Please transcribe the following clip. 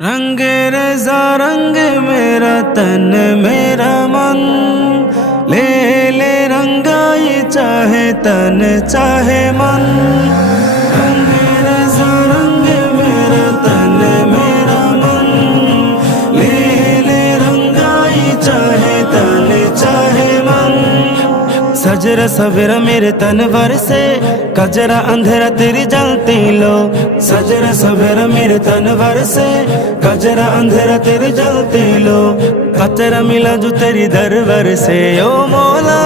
रंगे रज़ा रंग मेरा तन मेरा मन, ले ले रंगाई चाहे तन चाहे मन। रंगे रज़ा रंग मेरा तन मेरा मन, ले ले रंगाई चाहे तन चाहे मन। सजरा सवेरा मेरे तन भर से, कजरा अंधेरा तेरी जलती लो। सजरा सवेरा मेरे तन भर से, कजरा अंधेरा तेरी जलती लो। कचरा मिला जो तेरी दरबार से, ओ मौला